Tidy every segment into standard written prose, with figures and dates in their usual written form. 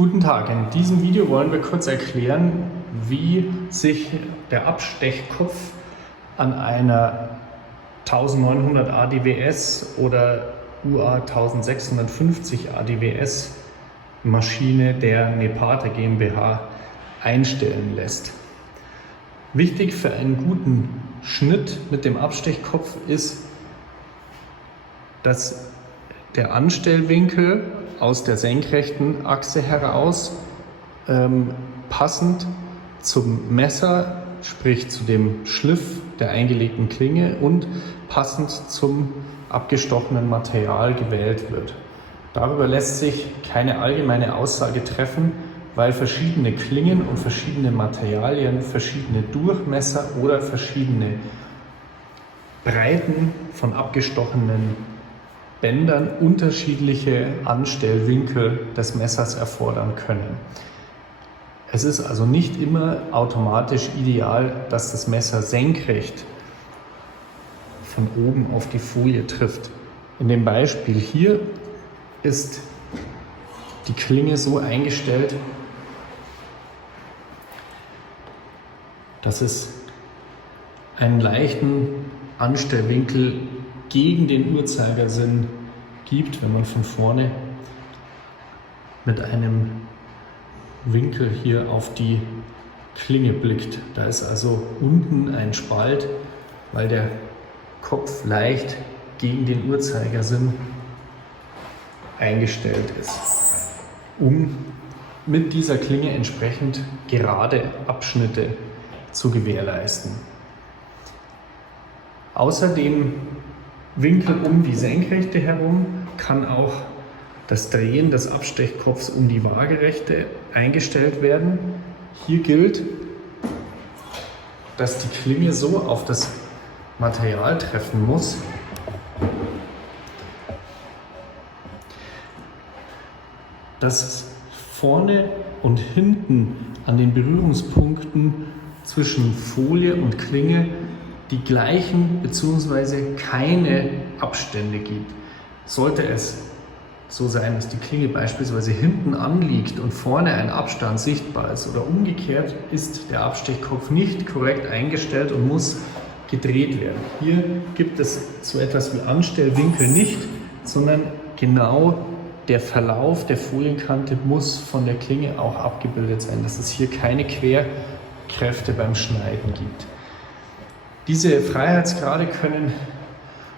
Guten Tag, in diesem Video wollen wir kurz erklären, wie sich der Abstechkopf an einer 1900 ADWS oder UA 1650 ADWS Maschine der Nepata GmbH einstellen lässt. Wichtig für einen guten Schnitt mit dem Abstechkopf ist, dass der Anstellwinkel aus der senkrechten Achse heraus passend zum Messer, sprich zu dem Schliff der eingelegten Klinge und passend zum abgestochenen Material gewählt wird. Darüber lässt sich keine allgemeine Aussage treffen, weil verschiedene Klingen und verschiedene Materialien, verschiedene Durchmesser oder verschiedene Breiten von abgestochenen Bändern unterschiedliche Anstellwinkel des Messers erfordern können. Es ist also nicht immer automatisch ideal, dass das Messer senkrecht von oben auf die Folie trifft. In dem Beispiel hier ist die Klinge so eingestellt, dass es einen leichten Anstellwinkel gegen den Uhrzeigersinn gibt, wenn man von vorne mit einem Winkel hier auf die Klinge blickt. Da ist also unten ein Spalt, weil der Kopf leicht gegen den Uhrzeigersinn eingestellt ist, um mit dieser Klinge entsprechend gerade Abschnitte zu gewährleisten. Außerdem Winkel um die Senkrechte herum kann auch das Drehen des Abstechkopfs um die Waagerechte eingestellt werden. Hier gilt, dass die Klinge so auf das Material treffen muss, dass vorne und hinten an den Berührungspunkten zwischen Folie und Klinge die gleichen bzw. keine Abstände gibt. Sollte es so sein, dass die Klinge beispielsweise hinten anliegt und vorne ein Abstand sichtbar ist oder umgekehrt, ist der Abstechkopf nicht korrekt eingestellt und muss gedreht werden. Hier gibt es so etwas wie Anstellwinkel nicht, sondern genau der Verlauf der Folienkante muss von der Klinge auch abgebildet sein, dass es hier keine Querkräfte beim Schneiden gibt. Diese Freiheitsgrade können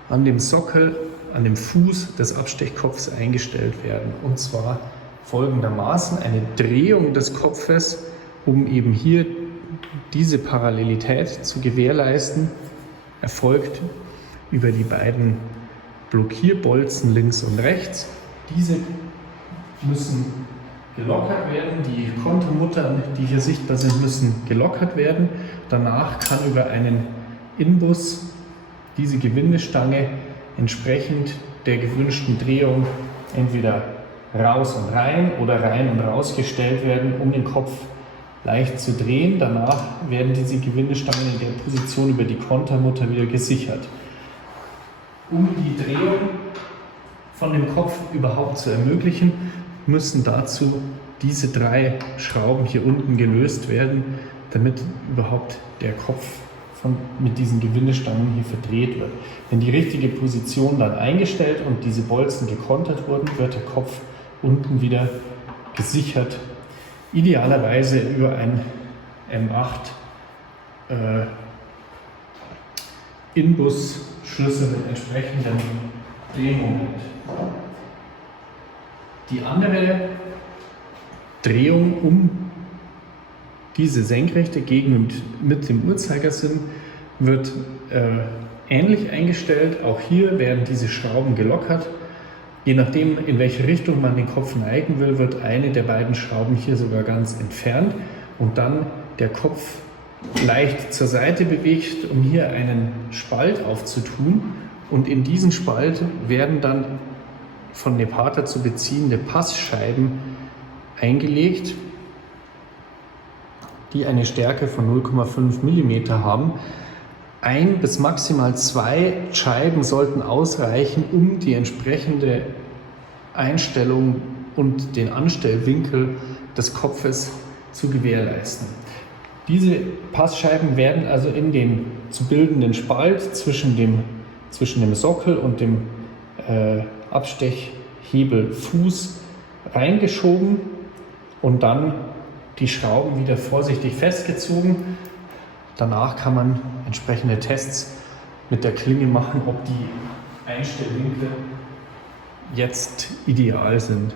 an dem Sockel, an dem Fuß des Abstechkopfs eingestellt werden. Und zwar folgendermaßen: eine Drehung des Kopfes, um eben hier diese Parallelität zu gewährleisten, erfolgt über die beiden Blockierbolzen links und rechts. Diese müssen gelockert werden, die Kontermuttern, die hier sichtbar sind, müssen gelockert werden. Danach kann über einen Inbus diese Gewindestange entsprechend der gewünschten Drehung entweder raus und rein oder rein und raus gestellt werden, um den Kopf leicht zu drehen. Danach werden diese Gewindestangen in der Position über die Kontermutter wieder gesichert. Um die Drehung von dem Kopf überhaupt zu ermöglichen, müssen dazu diese 3 Schrauben hier unten gelöst werden, damit überhaupt der Kopf mit diesen Gewindestangen hier verdreht wird. Wenn die richtige Position dann eingestellt und diese Bolzen gekontert wurden, wird der Kopf unten wieder gesichert. Idealerweise über ein M8 Inbus-Schlüssel mit entsprechenden Drehmoment. Die andere Drehung um diese Senkrechte gegen und mit dem Uhrzeigersinn wird ähnlich eingestellt. Auch hier werden diese Schrauben gelockert. Je nachdem, in welche Richtung man den Kopf neigen will, wird eine der beiden Schrauben hier sogar ganz entfernt und dann der Kopf leicht zur Seite bewegt, um hier einen Spalt aufzutun. Und in diesen Spalt werden dann von Nepata zu beziehende Passscheiben eingelegt, die eine Stärke von 0,5 mm haben. 1 bis maximal 2 Scheiben sollten ausreichen, um die entsprechende Einstellung und den Anstellwinkel des Kopfes zu gewährleisten. Diese Passscheiben werden also in den zu bildenden Spalt zwischen dem Sockel und dem Abstechhebelfuß reingeschoben und dann die Schrauben wieder vorsichtig festgezogen. Danach kann man entsprechende Tests mit der Klinge machen, ob die Einstellwinkel jetzt ideal sind.